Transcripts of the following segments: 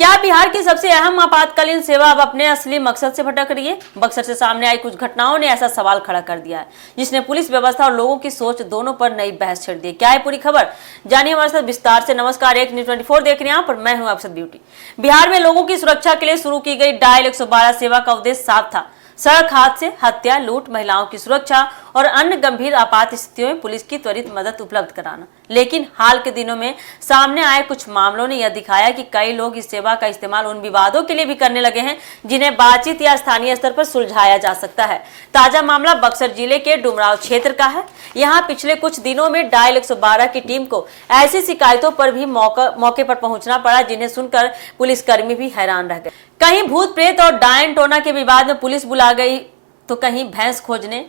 क्या बिहार की सबसे अहम आपातकालीन सेवा अब अपने असली मकसद से भटक रही है? बक्सर से सामने आई कुछ घटनाओं ने ऐसा सवाल खड़ा कर दिया है, जिसने पुलिस व्यवस्था और लोगों की सोच दोनों पर नई बहस छेड़ दी। क्या है पूरी खबर, जानिए हमारे साथ विस्तार से। नमस्कार, एक न्यूज़ 24 देख रहे हैं आप और मैं हूं आपसे ब्यूटी। बिहार में लोगों की सुरक्षा के लिए शुरू की गई डायल 112 सेवा का उद्देश्य साफ था: सड़क हादसे, हत्या, लूट, महिलाओं की सुरक्षा और अन्य गंभीर आपात स्थितियों में पुलिस की त्वरित मदद उपलब्ध कराना। लेकिन हाल के दिनों में सामने आए कुछ मामलों ने यह दिखाया कि कई लोग इस सेवा का इस्तेमाल उन विवादों के लिए भी करने लगे हैं जिन्हें बातचीत या स्थानीय स्तर पर सुलझाया जा सकता है। ताजा मामला बक्सर जिले के डुमराव क्षेत्र का है। यहाँ पिछले कुछ दिनों में डायल 112 की टीम को ऐसी शिकायतों पर भी मौके पर पहुंचना पड़ा जिन्हें सुनकर पुलिसकर्मी भी हैरान रह गए। कहीं भूत प्रेत और डायन टोना के विवाद में पुलिस बुला गई, तो कहीं भैंस खोजने,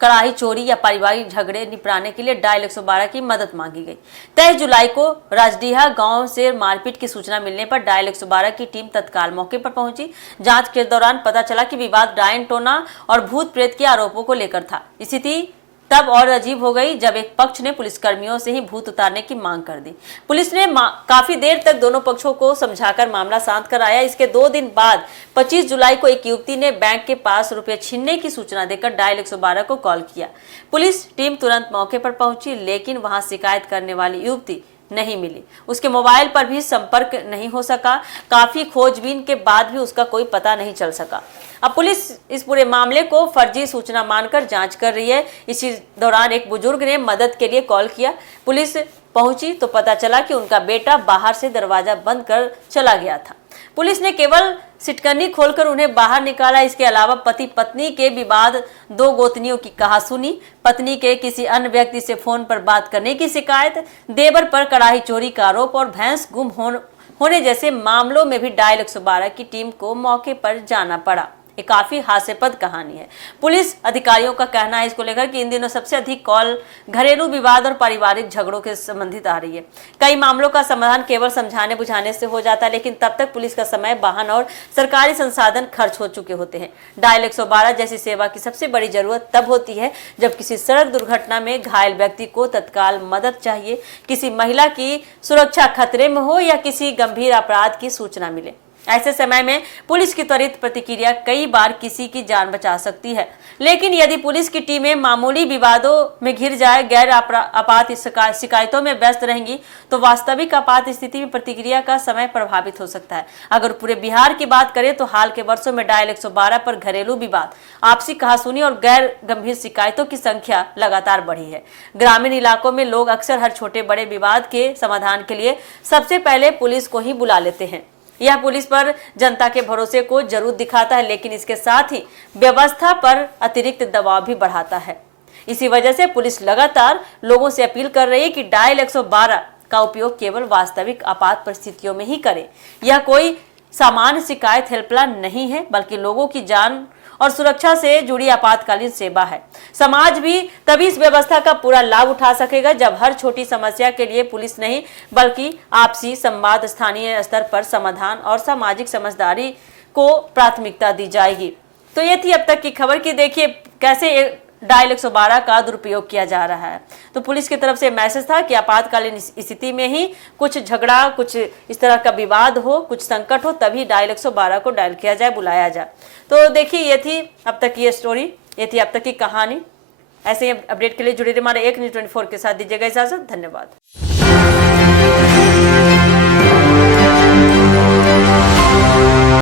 कड़ाही चोरी या पारिवारिक झगड़े निपटाने के लिए डायल 112 की मदद मांगी गई। 23 जुलाई को राजडीहा गांव से मारपीट की सूचना मिलने पर डायल 112 की टीम तत्काल मौके पर पहुंची। जांच के दौरान पता चला कि विवाद डायन टोना और भूत प्रेत के आरोपों को लेकर था। स्थिति तब और अजीब हो गई जब एक पक्ष ने पुलिसकर्मियों से ही भूत उतारने की मांग कर दी। पुलिस ने काफी देर तक दोनों पक्षों को समझाकर मामला शांत कराया। इसके 2 दिन बाद 25 जुलाई को एक युवती ने बैंक के पास रुपए छीनने की सूचना देकर डायल 112 को कॉल किया। पुलिस टीम तुरंत मौके पर पहुंची, लेकिन वहां शिकायत करने वाली युवती नहीं मिली। उसके मोबाइल पर भी संपर्क नहीं हो सका। काफी खोजबीन के बाद भी उसका कोई पता नहीं चल सका। अब पुलिस इस पूरे मामले को फर्जी सूचना मानकर जांच कर रही है। इसी दौरान एक बुजुर्ग ने मदद के लिए कॉल किया। पुलिस पहुंची तो पता चला कि उनका बेटा बाहर से दरवाजा बंद कर चला गया था। पुलिस ने केवल सिटकनी खोलकर उन्हें बाहर निकाला। इसके अलावा पति पत्नी के विवाद, 2 गोतनियों की कहासुनी, पत्नी के किसी अन्य व्यक्ति से फोन पर बात करने की शिकायत, देवर पर कड़ाही चोरी का आरोप और भैंस गुम होने जैसे मामलों में भी डायल 112 की टीम को मौके पर जाना पड़ा। ये काफी हास्यास्पद कहानी है। पुलिस अधिकारियों का कहना है इसको लेकर कि इन दिनों सबसे अधिक कॉल घरेलू विवाद और पारिवारिक झगड़ों के संबंधित आ रही है। कई मामलों का समाधान केवल समझाने बुझाने से हो जाता है, लेकिन तब तक पुलिस का समय, वाहन और सरकारी संसाधन खर्च हो चुके होते हैं। डायल 112 जैसी सेवा की सबसे बड़ी जरूरत तब होती है जब किसी सड़क दुर्घटना में घायल व्यक्ति को तत्काल मदद चाहिए, किसी महिला की सुरक्षा खतरे में हो या किसी गंभीर अपराध की सूचना मिले। ऐसे समय में पुलिस की त्वरित प्रतिक्रिया कई बार किसी की जान बचा सकती है। लेकिन यदि पुलिस की टीमें मामूली विवादों में घिर जाए, गैर आपात शिकायतों में व्यस्त रहेंगी, तो वास्तविक आपात स्थिति में प्रतिक्रिया का समय प्रभावित हो सकता है। अगर पूरे बिहार की बात करें तो हाल के वर्षों में डायल 112 पर घरेलू विवाद, आपसी कहासुनी और गैर गंभीर शिकायतों की संख्या लगातार बढ़ी है। ग्रामीण इलाकों में लोग अक्सर हर छोटे बड़े विवाद के समाधान के लिए सबसे पहले पुलिस को ही बुला लेते हैं। यह पुलिस पर जनता के भरोसे को जरूर दिखाता है, लेकिन इसके साथ ही व्यवस्था पर अतिरिक्त दबाव भी बढ़ाता है। इसी वजह से पुलिस लगातार लोगों से अपील कर रही है कि डायल 112 का उपयोग केवल वास्तविक आपात परिस्थितियों में ही करें। यह कोई सामान्य शिकायत हेल्पलाइन नहीं है, बल्कि लोगों की जान और सुरक्षा से जुड़ी आपातकालीन सेवा है। समाज भी तभी इस व्यवस्था का पूरा लाभ उठा सकेगा जब हर छोटी समस्या के लिए पुलिस नहीं बल्कि आपसी संवाद, स्थानीय स्तर पर समाधान और सामाजिक समझदारी को प्राथमिकता दी जाएगी। तो ये थी अब तक की खबर की देखिए कैसे डायल 112 का दुरुपयोग किया जा रहा है। तो पुलिस की तरफ से मैसेज था कि आपातकालीन स्थिति में ही कुछ झगड़ा, कुछ इस तरह का विवाद हो, कुछ संकट हो, तभी डायल 112 को डायल किया जाए, बुलाया जाए। तो देखिए ये थी अब तक की स्टोरी, ये थी अब तक की कहानी। ऐसे ही अपडेट के लिए जुड़े रहिए हमारे एक न्यूज़ 24 के साथ। दीजिएगा इजाजत, धन्यवाद।